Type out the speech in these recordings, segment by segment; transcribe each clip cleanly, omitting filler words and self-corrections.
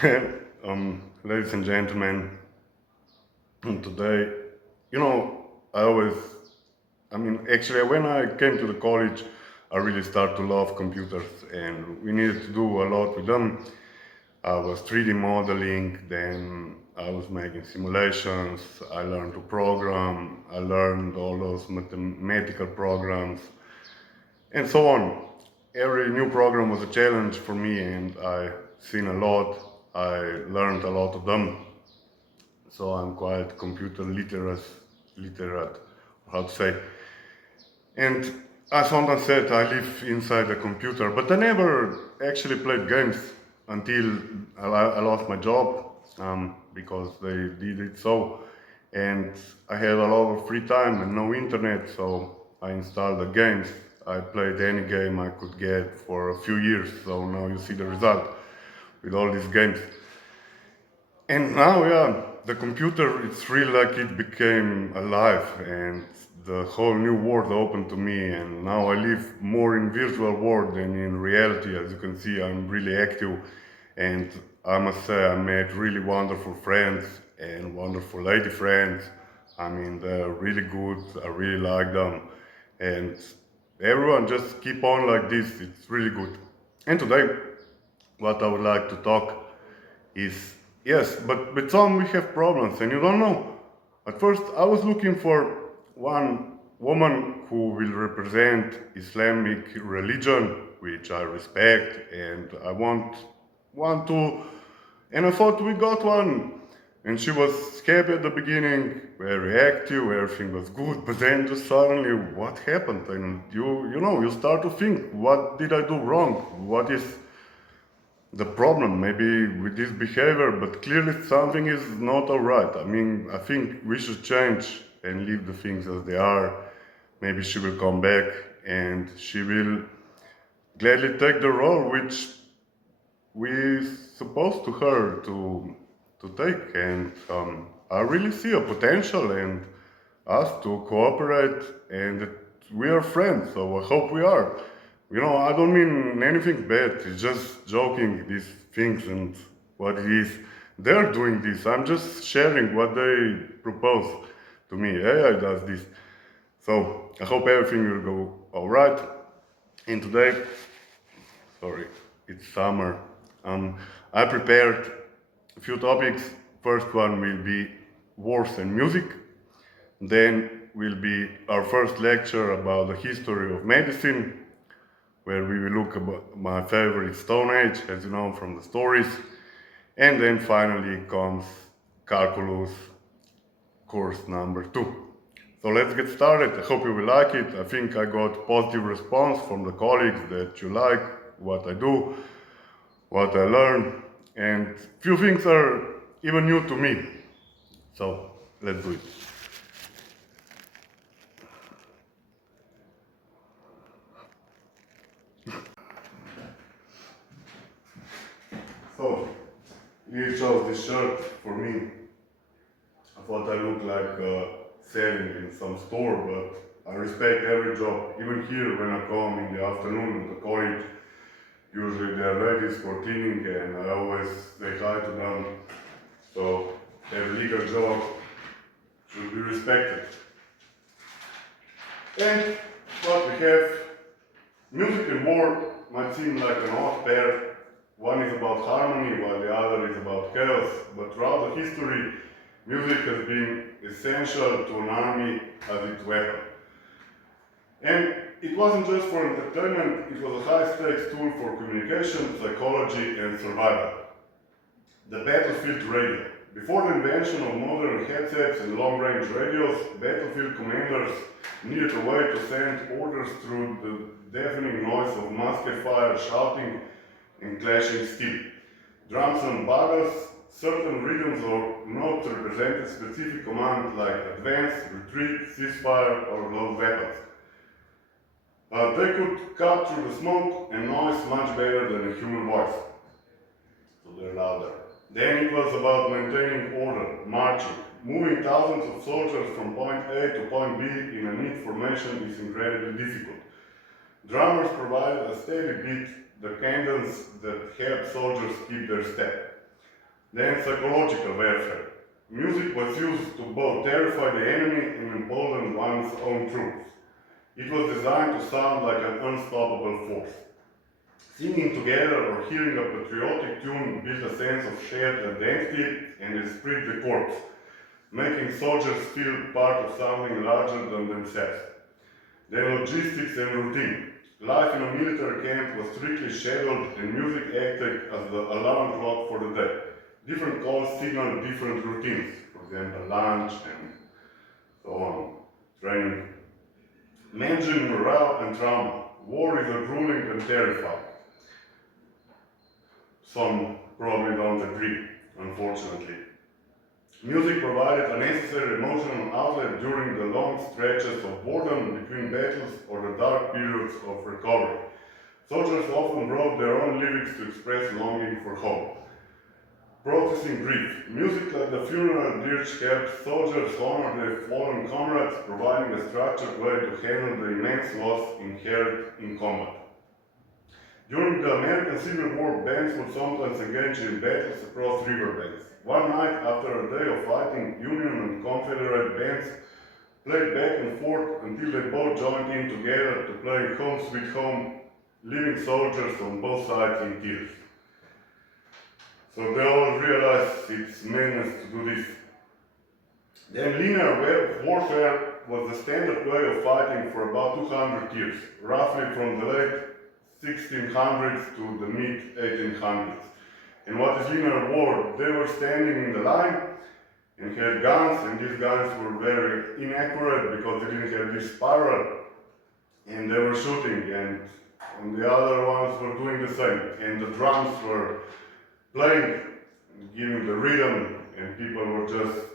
Ladies and gentlemen, today, actually, when I came to the college, I really started to love computers, and we needed to do a lot with them. I was 3D modeling, then I was making simulations, I learned to program, I learned all those mathematical programs, and so on. Every new program was a challenge for me, and I seen a lot, I learned a lot of them. So I'm quite computer literate, how to say. And I sometimes said I live inside a computer, but I never actually played games until I lost my job because they did it so. And I had a lot of free time and no internet, so I installed the games. I played any game I could get for a few years, so now you see the result with all these games. And now, yeah, the computer, it's really like it became alive and the whole new world opened to me. And now I live more in virtual world than in reality. As you can see, I'm really active. And I must say, I made really wonderful friends and wonderful lady friends. I mean, they're really good. I really like them. And everyone just keep on like this. It's really good. And today, what I would like to talk is yes, but with some we have problems and you don't know. At first, I was looking for one woman who will represent Islamic religion, which I respect, and I want to, and I thought we got one. And she was happy at the beginning, very active, everything was good, but then just suddenly, what happened? And you start to think, what did I do wrong? What is the problem maybe with this behavior, but clearly something is not all right. I mean, I think we should change and leave the things as they are. Maybe she will come back and she will gladly take the role which we supposed to her to take. And I really see a potential and us to cooperate and that we are friends. So I hope we are. I don't mean anything bad. It's just joking these things and what it is. They're doing this. I'm just sharing what they propose to me. AI does this. So I hope everything will go all right. And today, sorry, it's summer. I prepared a few topics. First one will be wars and music. Then will be our first lecture about the history of medicine, where we will look at my favorite Stone Age, as you know from the stories. And then finally comes calculus course number 2. So let's get started. I hope you will like it. I think I got positive response from the colleagues that you like what I do, what I learn, and few things are even new to me. So let's do it. So you chose this shirt for me. I thought I looked like selling in some store, but I respect every job. Even here, when I come in the afternoon at the college, usually there are ladies for cleaning, and I always say hi to them. So every legal job should be respected. And what we have, music and war might seem like an odd pair. One is about harmony, while the other is about chaos. But throughout the history, music has been essential to an army as its weapon. And it wasn't just for entertainment, it was a high-stakes tool for communication, psychology, and survival. The battlefield radio. Before the invention of modern headsets and long-range radios, battlefield commanders needed a way to send orders through the deafening noise of musket fire, shouting, and clashing steel. Drums and buggles, certain rhythms or notes represented specific commands like advance, retreat, ceasefire, or load weapons. They could cut through the smoke and noise much better than a human voice, so they're louder. Then it was about maintaining order, marching. Moving thousands of soldiers from point A to point B in a neat formation is incredibly difficult. Drummers provide a steady beat, the cadence that helps soldiers keep their step. Then psychological warfare. Music was used to both terrify the enemy and embolden one's own troops. It was designed to sound like an unstoppable force. Singing together or hearing a patriotic tune built a sense of shared identity and esprit de corps, making soldiers feel part of something larger than themselves. Then logistics and routine. Life in a military camp was strictly scheduled and music acted as the alarm clock for the day. Different calls signal different routines, for example, lunch and so on, training. Managing morale and trauma. War is a grueling and terrifying. Some probably don't agree, unfortunately. Music provided a necessary emotional outlet during the long stretches of boredom between battles or the dark periods of recovery. Soldiers often wrote their own lyrics to express longing for hope. Processing grief. Music like the funeral dirge helped soldiers honor their fallen comrades, providing a structured way to handle the immense loss inherent in combat. During the American Civil War, bands would sometimes engage in battles across riverbanks. One night, after a day of fighting, Union and Confederate bands played back and forth until they both joined in together to play Home Sweet Home, leaving soldiers on both sides in tears. So they all realized it's madness to do this. Then linear warfare was the standard way of fighting for about 200 years, roughly from the late 1600s to the mid-1800s. And what is linear war? They were standing in the line and had guns, and these guns were very inaccurate because they didn't have this spiral, and they were shooting, and the other ones were doing the same. And the drums were playing, giving the rhythm, and people were just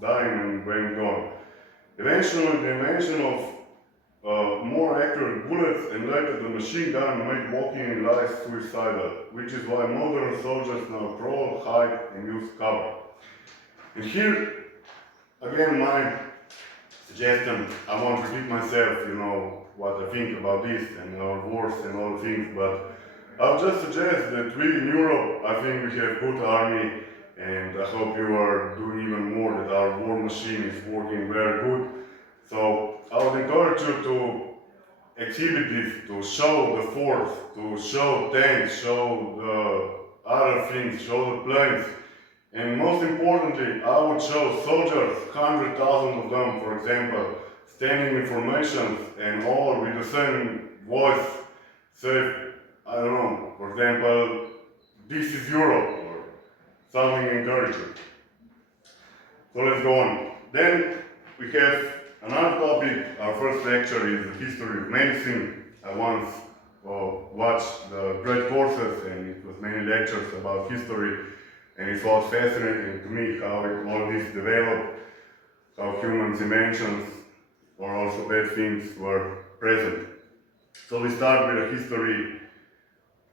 dying and going gone. Eventually, the invention of more accurate bullets and later the machine gun made walking in life suicidal, which is why modern soldiers now crawl, hide, and use cover. And here, again, my suggestion, I won't repeat myself, what I think about this and our wars and all the things, but I'll just suggest that we in Europe, I think we have good army, and I hope you are doing even more, that our war machine is working very good. So I would encourage you to exhibit this, to show the force, to show tanks, show the other things, show the planes. And most importantly, I would show soldiers, 100,000 of them, for example, standing in formations and all with the same voice, say, I don't know, for example, this is Europe, or something encouraging. So let's go on. Then we have another topic. Our first lecture is the history of medicine. I once watched the great courses, and it was many lectures about history, and it was fascinating to me how all this developed, how humans' inventions or also bad things were present. So we start with a history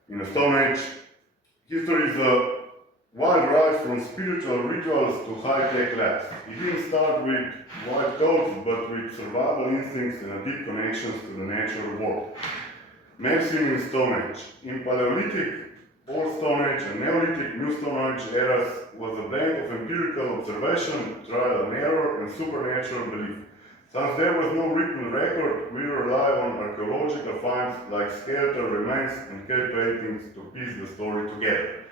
in the Stone Age. History is a wild ride from spiritual rituals to high-tech labs. It didn't start with white coats, but with survival instincts and deep connections to the natural world. Medicine in Stone Age. In Paleolithic, Old Stone Age, and Neolithic, New Stone Age eras was a blend of empirical observation, trial and error, and supernatural belief. Since there was no written record, we rely on archaeological finds like skeletal remains and cave paintings to piece the story together.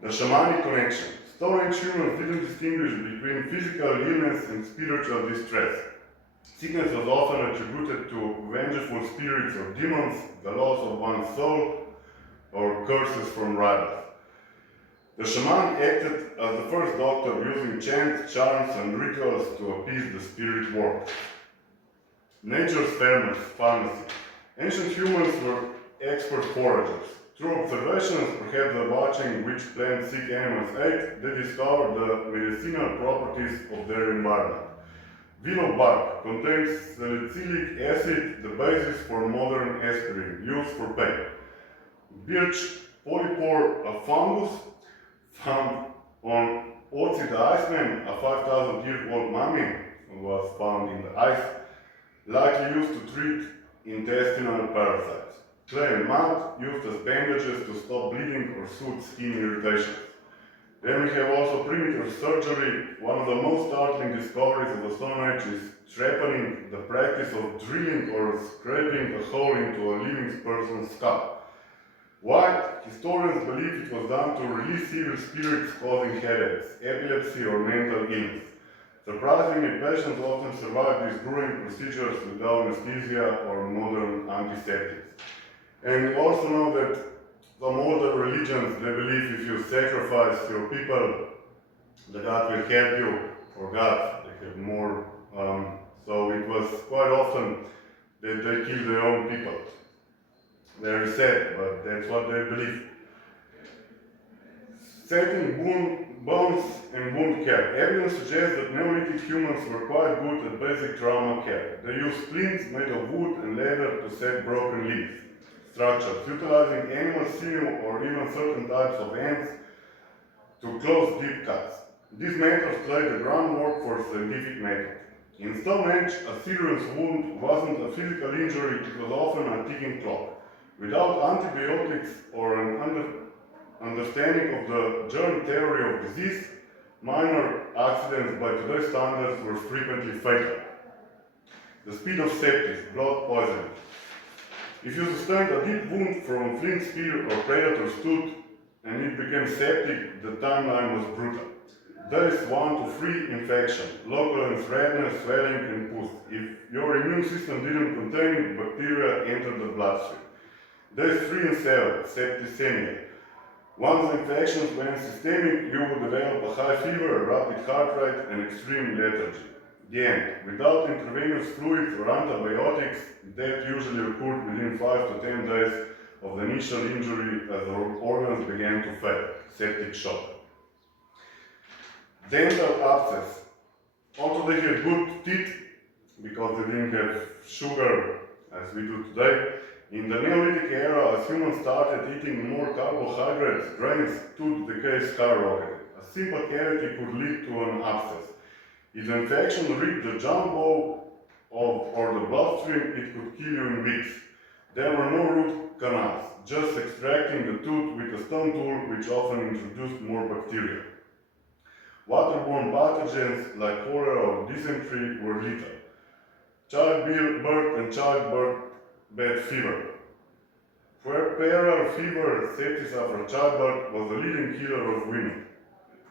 The shamanic connection. Stone Age humans didn't distinguish between physical illness and spiritual distress. Sickness was often attributed to vengeful spirits or demons, the loss of one's soul, or curses from rivals. The shaman acted as the first doctor, using chants, charms, and rituals to appease the spirit world. Nature's pharmacy. Ancient humans were expert foragers. Through observations, perhaps by watching which plants sick animals ate, they discovered the medicinal properties of their environment. Willow bark contains salicylic acid, the basis for modern aspirin, used for pain. Birch polypore, a fungus found on Otzi the Iceman, a 5,000-year-old mummy was found in the ice, likely used to treat intestinal parasites. Clay and mud used as bandages to stop bleeding or soothe skin irritations. Then we have also primitive surgery. One of the most startling discoveries of the Stone Age is trepanning, the practice of drilling or scraping a hole into a living person's skull. Why? Historians believe it was done to release evil spirits causing headaches, epilepsy, or mental illness. Surprisingly, patients often survive these grueling procedures without anesthesia or modern antiseptics. And we also know that some older religions, they believe if you sacrifice your people, the God will help you, or God, they have more. So it was quite often that they kill their own people. Very sad, but that's what they believe. Setting bones and wound care. Evidence suggests that Neolithic humans were quite good at basic trauma care. They used splints made of wood and leather to set broken limbs. Structures, utilizing animal sinew or even certain types of ants to close deep cuts. These methods laid the groundwork for scientific method. In Stone Age, a serious wound wasn't a physical injury, it was often a ticking clock. Without antibiotics or an understanding of the germ theory of disease, minor accidents by today's standards were frequently fatal. The speed of sepsis, blood poisoning. If you sustained a deep wound from a flint spear or predator's tooth and it became septic, the timeline was brutal. Days 1 to 3 infection, local redness, swelling, and pus. If your immune system didn't contain it, bacteria entered the bloodstream. Days 3 and 7, septicemia. Once the infections went systemic, you would develop a high fever, rapid heart rate, and extreme lethargy. The end. Without intravenous fluids or antibiotics, death usually occurred within 5 to 10 days of the initial injury as the organs began to fail. Septic shock. Dental abscess. Although they had good teeth, because they didn't have sugar as we do today, in the Neolithic era, as humans started eating more carbohydrates, grains, tooth decay skyrocketed. A simple cavity could lead to an abscess. If the infection reached the jumbo or the bloodstream, it could kill you in weeks. There were no root canals, just extracting the tooth with a stone tool, which often introduced more bacteria. Waterborne pathogens like cholera or dysentery were lethal. Childbirth and childbed fever. Puerperal fever, sepsis after childbirth, was the leading killer of women.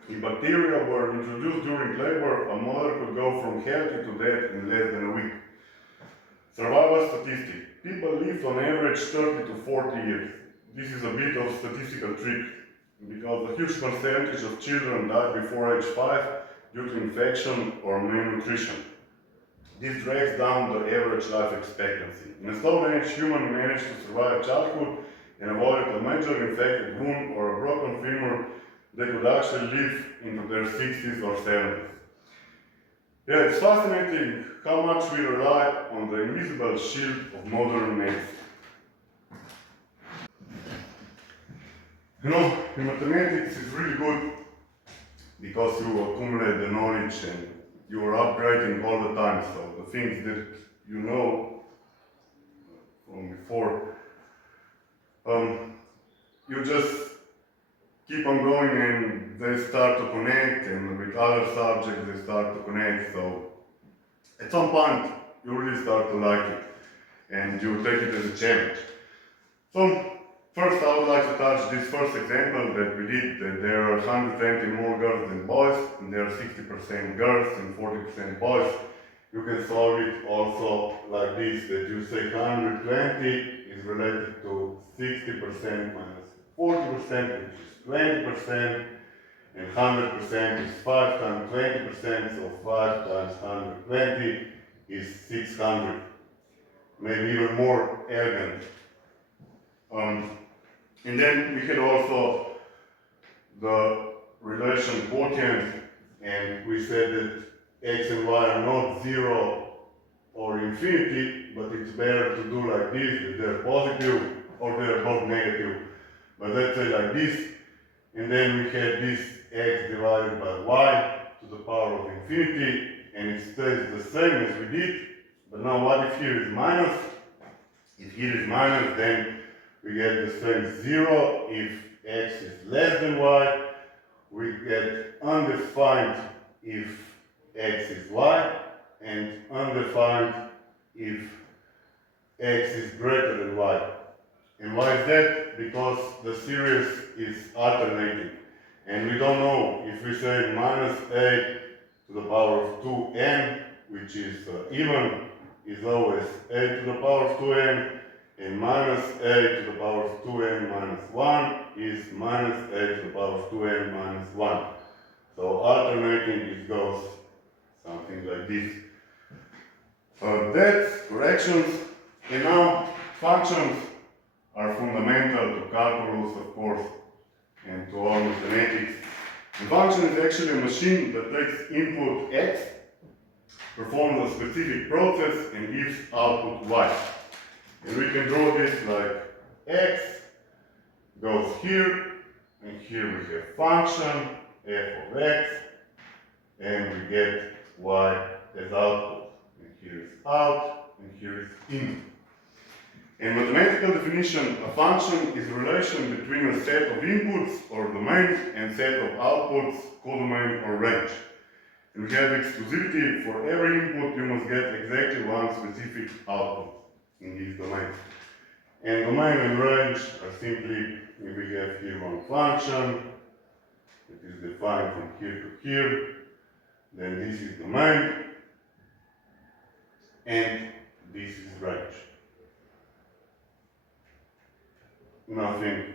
If bacteria were introduced during labor, a mother could go from healthy to death in less than a week. Survival statistic. People lived on average 30 to 40 years. This is a bit of statistical trick, because a huge percentage of children died before age 5 due to infection or malnutrition. This drags down the average life expectancy. In the Stone Age, humans managed to survive childhood and avoided a major infected wound or a broken femur. They could actually live into their 60s or 70s. Yeah, it's fascinating how much we rely on the invisible shield of modern medicine. You know, in mathematics it's really good because you accumulate the knowledge and you are upgrading all the time. So the things that you know from before, you just keep on going and they start to connect, and with other subjects they start to connect. So at some point you really start to like it and you take it as a challenge. So first I would like to touch this first example that we did, that there are 120 more girls than boys, and there are 60% girls and 40% boys. You can solve it also like this, that you say 120 is related to 60% minus 40%, which is 20%, and 100% is 5 times 20%, so 5 times 120 is 600. Maybe even more elegant. And then we had also the relation quotient, and we said that x and y are not 0 or infinity, but it's better to do like this, that they're positive or they're both negative. But let's say like this, and then we had this x divided by y to the power of infinity, and it stays the same as we did. But now what if here is minus? If here is minus, then we get the same 0 if x is less than y, we get undefined if x is y, and undefined if x is greater than y. And why is that? Because the series is alternating. And we don't know if we say minus a to the power of 2n, which is even, is always a to the power of 2n, and minus a to the power of 2n minus 1 is minus a to the power of 2n minus 1. So alternating, it goes something like this. That's corrections. And now functions are fundamental to calculus, of course, and to all mathematics. A function is actually a machine that takes input x, performs a specific process, and gives output y. And we can draw this like x goes here, and here we have function f of x, and we get y as output. And here is out, and here is in. In mathematical definition, a function is a relation between a set of inputs or domain and set of outputs, codomain or range. And we have exclusivity. For every input you must get exactly one specific output in this domain. And domain and range are simply, if we have here one function that is defined from here to here, then this is domain and this is range. Nothing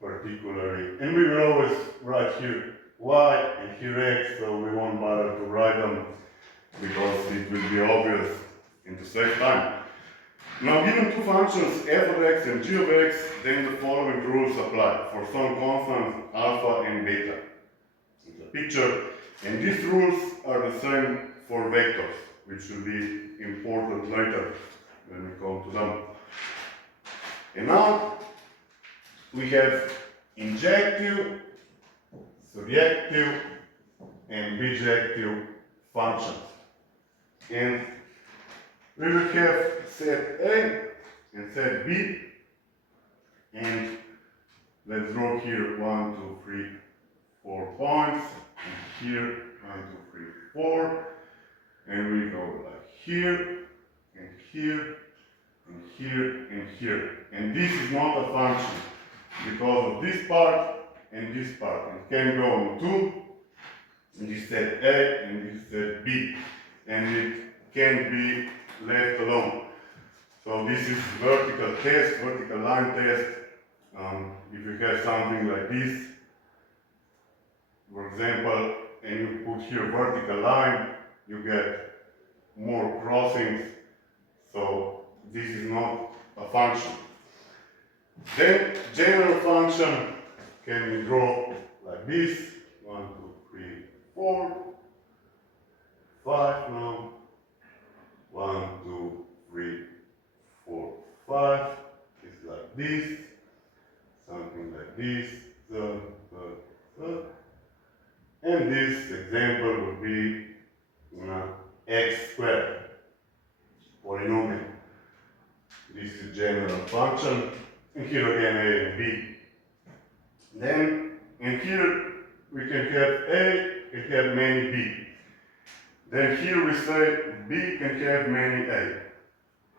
particularly. And we will always write here y and here x, so we won't bother to write them because it will be obvious and to save time. Now, given two functions f of x and g of x, then the following rules apply for some constants alpha and beta. It's a picture, and these rules are the same for vectors, which will be important later when we come to them. And now, we have injective, surjective, and bijective functions. And we will have set A and set B. And let's draw here 1, 2, 3, 4 points. And here 1, 2, 3, 4. And we go like here, and here, and here, and here. And this is not a function, because of this part and this part. It can go on 2, and this set A, and this set B, and it can be left alone. So this is vertical test, vertical line test. If you have something like this, for example, and you put here vertical line, you get more crossings, so this is not a function. Then general function can be drawn like this. 1, 2, 3, 4, 5 now. 1, 2, 3, 4, 5. It's like this. Something like this. And this example would be x squared polynomial. This is general function. And here again a and b. Then, and here we can have a, can have many b. Then here we say b can have many a.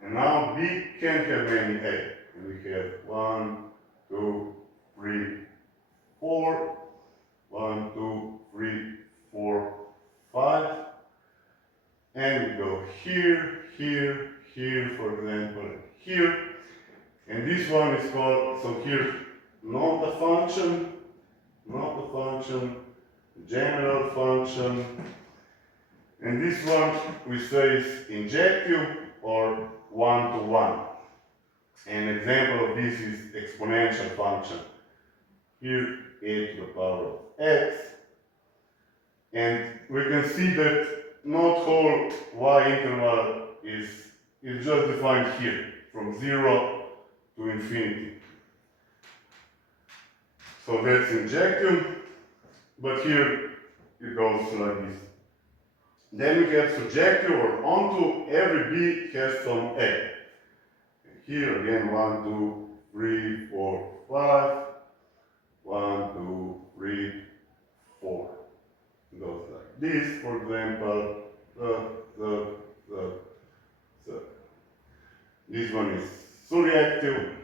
And now b can have many a. And we have 1, 2, 3, 4. 1, 2, 3, 4, 5. And we go here, here, here, for example, and here. And this one is called, so here, not a function, general function. And this one we say is injective or one-to-one. An example of this is exponential function. Here, a to the power of x. And we can see that not whole y interval is just defined here, from 0 to infinity. So that's injective, but here it goes like this. Then we have surjective, or onto every b has some a. Here again 1, 2, 3, 4, 5. 1, 2, 3, goes like this, for example. The, the. This one is surjective,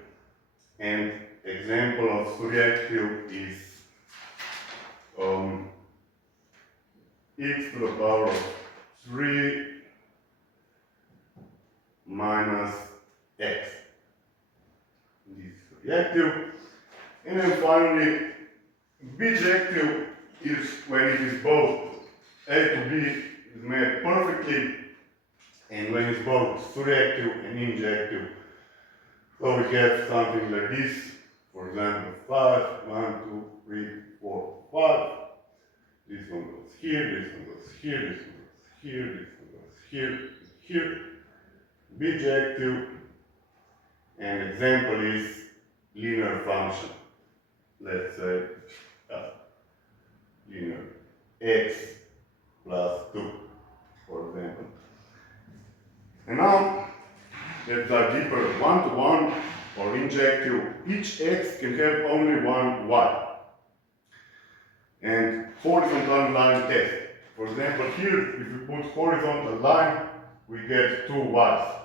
and example of surjective is x to the power of 3 minus x. This is surjective. And then finally, bijective is when it is both A to B is made perfectly, and when it's both surjective and injective. So we have something like this, for example, 5, 1, 2, 3, 4, 5. This one goes here, this one goes here, this one goes here, this one goes here, here. Bijective, and example is linear function. Let's say linear x plus 2, for example. And now, let's dive deeper. One-to-one or injective, each x can have only one y. And horizontal line test. For example, here, if we put horizontal line, we get two y's.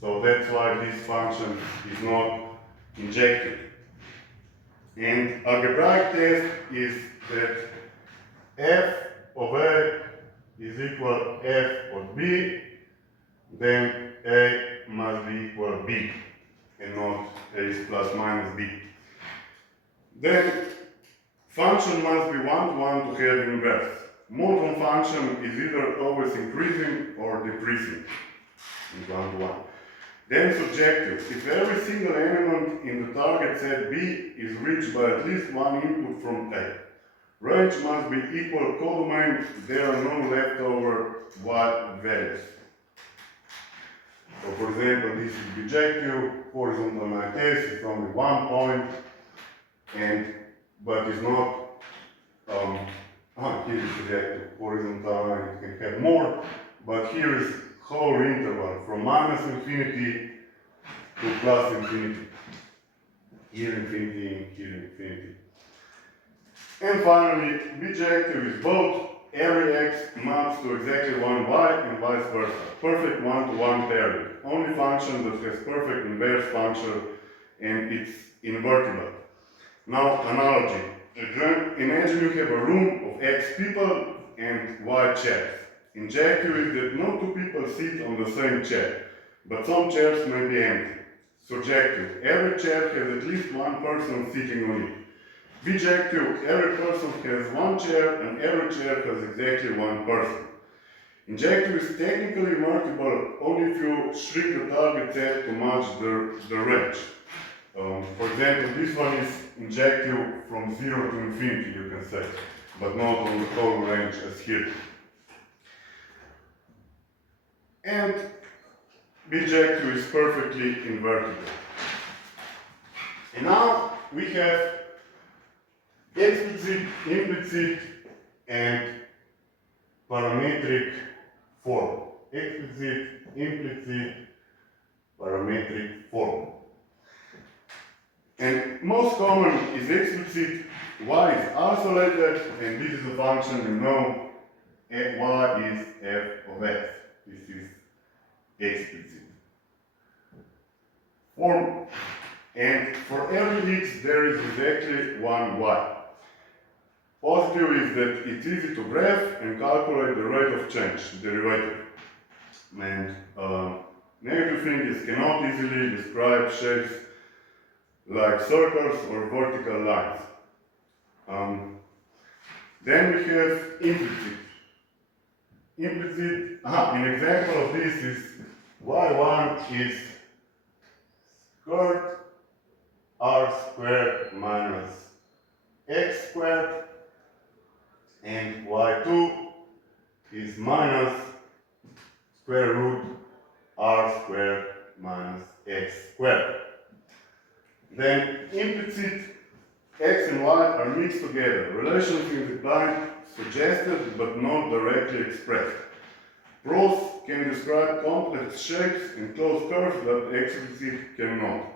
So that's why this function is not injective. And algebraic test is that f of a is equal f of b, then a must be equal b, and not a is plus minus b. Then function must be one-to-one to have inverse. Monotone function is either always increasing or decreasing in one-to-one. Then surjective. If every single element in the target set B is reached by at least one input from A, range must be equal codomain, there are no leftover Y values. So for example, this is bijective, horizontal line test is only 1 point, but it's not, here is surjective, horizontal line, it can have more, but here is whole interval from minus infinity to plus infinity. Here infinity, here infinity. And finally, bijective is both. Every x maps to exactly one y and vice versa. Perfect one-to-one pairing. Only function that has perfect inverse function and it's invertible. Now, analogy. Imagine you have a room of x people and y chairs. Injective is that no two people sit on the same chair, but some chairs may be empty. Surjective. Every chair has at least one person sitting on it. Bijective. Every person has one chair and every chair has exactly one person. Injective is technically invertible only if you shrink the target set to match the range. For example, this one is injective from 0 to infinity, you can say, but not on the whole range as here. And bijective is perfectly invertible. And now we have explicit, implicit, and parametric form. Explicit, implicit, parametric form. And most common is explicit. Y is isolated, and this is a function you know. Y is f of x. This is explicit form. And for every x there is exactly one y. Positive is that it's easy to graph and calculate the rate of change, derivative. And negative thing is cannot easily describe shapes like circles or vertical lines. Then we have implicit. Implicit, an example of this is y1 is squared r squared minus x squared, and y2 is minus square root r squared minus x squared. Then implicit, x and y are mixed together. Relations in the line suggested but not directly expressed. Pros can describe complex shapes and closed curves that explicit cannot.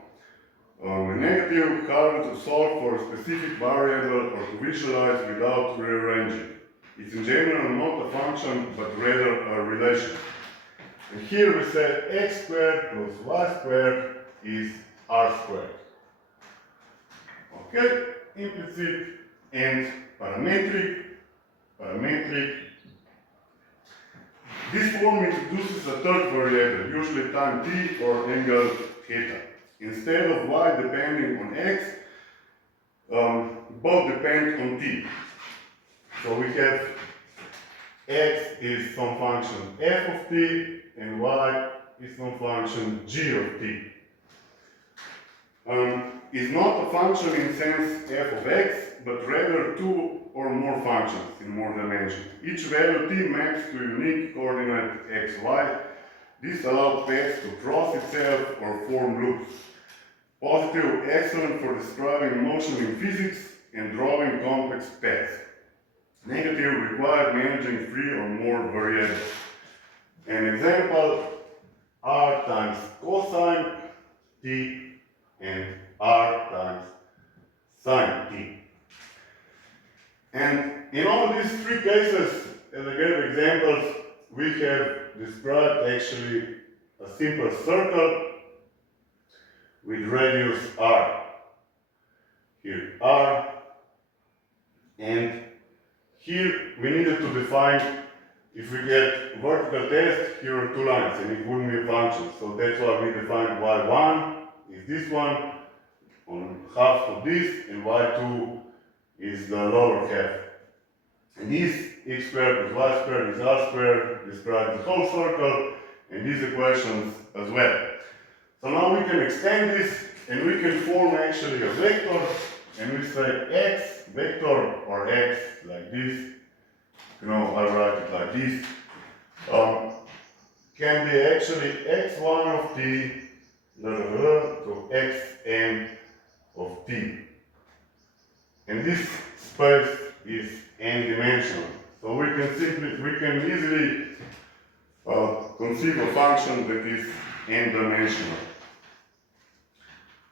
A negative, harder to solve for a specific variable or to visualize without rearranging. It's in general not a function, but rather a relation. And here we say x squared plus y squared is r squared. Okay, implicit and parametric. This form introduces a third variable, usually time t or angle theta. Instead of y depending on x, both depend on t. So we have x is some function f of t and y is some function g of t. Is not a function in sense f of x, but rather two or more functions in more dimensions. Each value t maps to unique coordinate x, y. This allows paths to cross itself or form loops. Positive, excellent for describing motion in physics and drawing complex paths. Negative, require managing three or more variables. An example, r times cosine t and r times sine t. And in all these three cases, as I gave examples, we have described actually a simple circle with radius r. Here r, and here we needed to define, if we get vertical test, here are two lines and it wouldn't be a function. So that's why we defined y1 is this one on half of this, and y2 is the lower half. And this x squared plus y squared is r squared describes the whole circle and these equations as well. So now we can extend this and we can form actually a vector, and we say x vector or x like this. You know, I write it like this. Can be actually x1 of t to xn of t. And this space is n-dimensional. So we can easily conceive a function that is n-dimensional.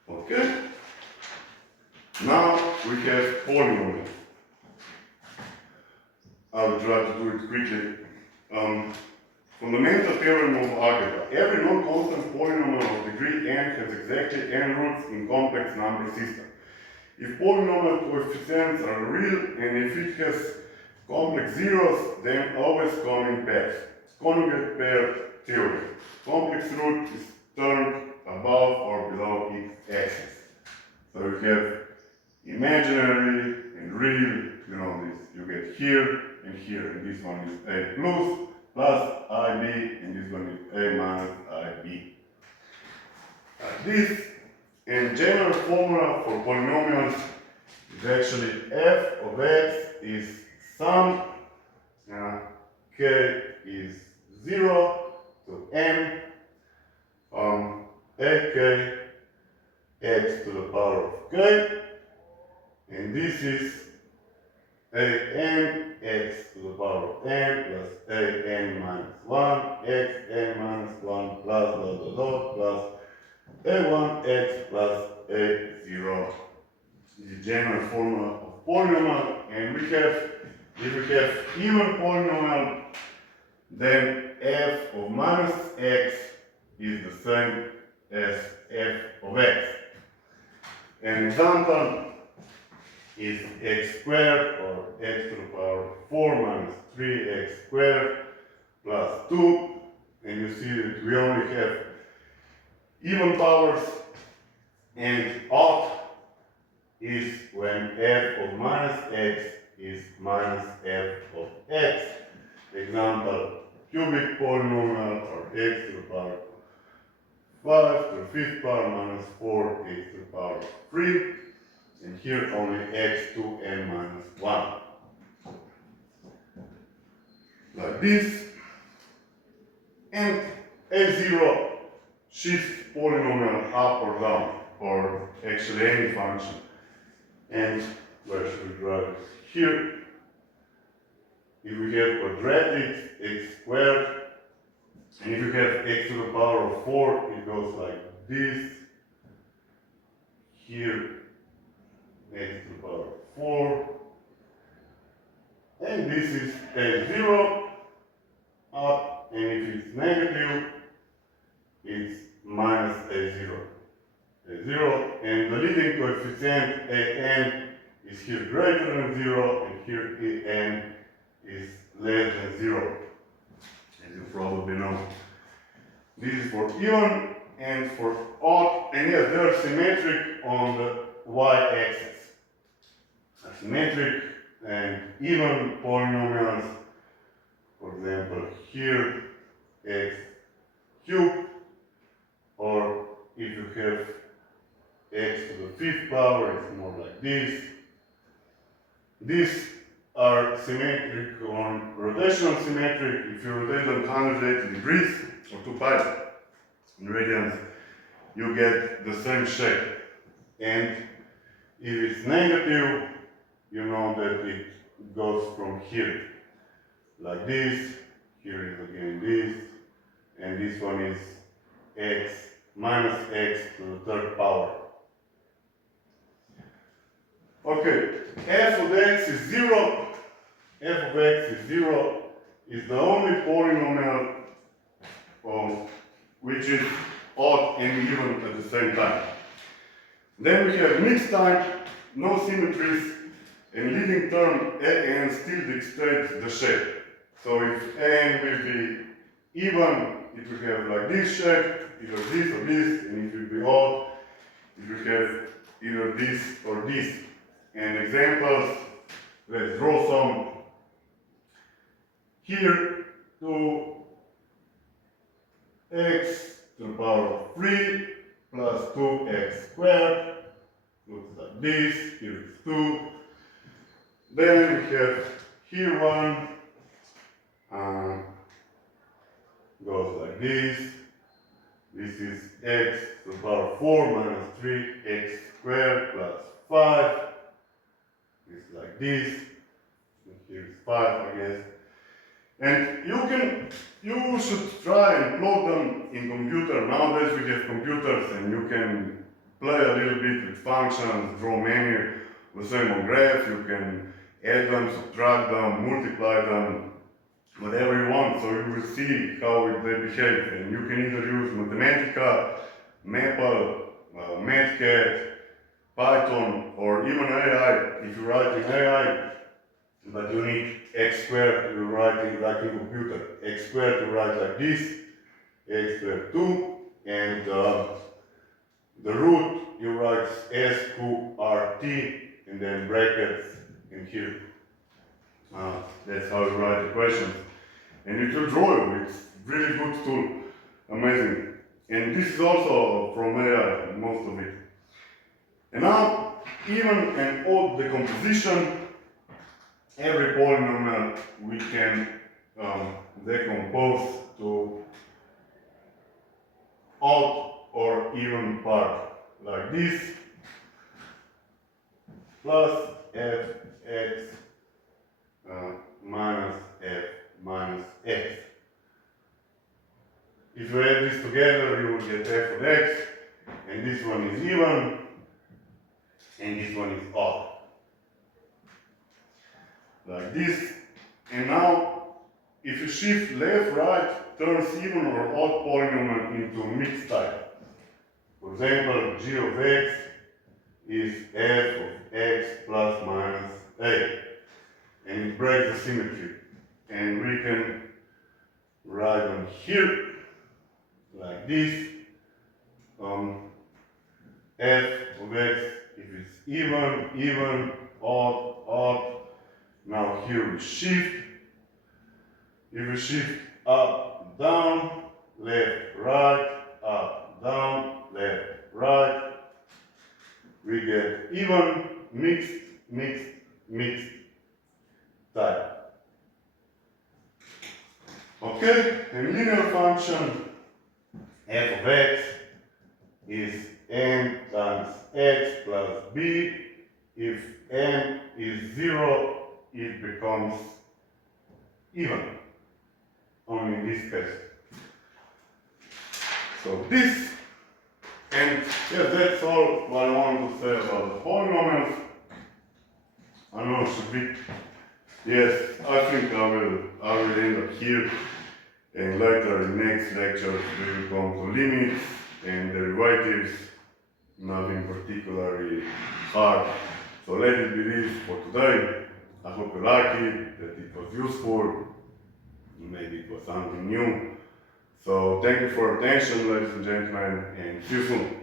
Okay? Now we have polynomials. I will try to do it quickly. Fundamental theorem of algebra. Every non-constant polynomial of degree n has exactly n roots in complex number system. If polynomial coefficients are real and if it has complex zeros, then always come in pairs. Conjugate pair theorem. Complex root is turned above or below its axis. So you have imaginary and real, you know this. You get here, and this one is a plus ib, and this one is a minus ib. This and general formula for polynomials is actually f of x is sum, k is 0 to n, ak x to the power of k, and this is an x to the power of n plus an minus 1 x n minus 1 plus dot dot dot plus a1x plus a0 is the general formula of polynomial. And we have, if we have even polynomial, then f of minus x is the same as f of x. An example is x squared or x to the power of 4 minus 3x squared plus 2, and you see that we only have even powers, and odd is when f of minus x is minus f of x. Example, cubic polynomial or x to the power 5 to the 5th power minus 4 x to the power 3, and here only x to n minus 1. Like this, and a0 shifts polynomial up or down, or actually any function. And where should we draw it? Here, if we have quadratics, x squared, and if you have x to the power of 4, it goes like this. Here, x to the power of 4, and this is a0 up, and if it's negative, it's minus a0. A0, and the leading coefficient an is here greater than 0, and here an is less than 0, as you probably know. This is for even and for odd, and yes, they are symmetric on the y-axis. Symmetric and even polynomials, for example, here x cubed, or if you have x to the fifth power, it's more like this. These are symmetric on rotational symmetric. If you rotate them 180 degrees or 2 pi in radians, you get the same shape. And if it's negative, you know that it goes from here, like this. Here is again this, and this one is x minus x to the third power. Okay, f of x is 0. F of x is 0 is the only polynomial which is odd and even at the same time. Then we have mixed type, no symmetries, and leading term an still dictates the shape. So if n will be even, it will have like this shape, either this or this, and it will be odd, it will have either this or this. And examples, let's draw some. Here, 2x to the power of 3 plus 2x squared looks like this. Here is 2. Then we have here one goes like this. This is x to the power of 4 minus 3x squared plus 5. It's like this. And here is 5, I guess. And you should try and plot them in computer. Nowadays we have computers and you can play a little bit with functions, draw many, the same on graph. You can add them, subtract them, multiply them, whatever you want. So you will see how they behave. And you can either use Mathematica, Maple, Matcat, Python, or even AI. If you write in AI, but you need x squared to write in like in computer. X squared to write like this, x squared 2, and the root you write sqrt and then brackets in here. That's how you write equations. And it will draw you. It's really good tool. Amazing. And this is also from AI, most of it. And now, even and odd decomposition, every polynomial we can decompose to odd or even part, like this, plus fx minus f minus x. If you add this together, you will get f of x, and this one is even, and this one is odd. Like this. And now, if you shift left, right, turns even or odd polynomial into mixed type. For example, g of x is f of x plus minus a. And it breaks the symmetry. And we can write them here, like this. F of x, if it's even, odd. Now here we shift. If we shift up, down, left, right, up, down, left, right, we get even, mixed type. Okay, a linear function f of x is n times x plus b. If n is 0, it becomes even, only in this case. So this, and yeah, that's all what I want to say about the polynomials. I know it should be Yes, I think I will end up here, and later in next lecture we will come to limits and derivatives, nothing particularly hard. So let it be this for today. I hope you like it, that it was useful, maybe it was something new. So thank you for your attention, ladies and gentlemen, and see you soon.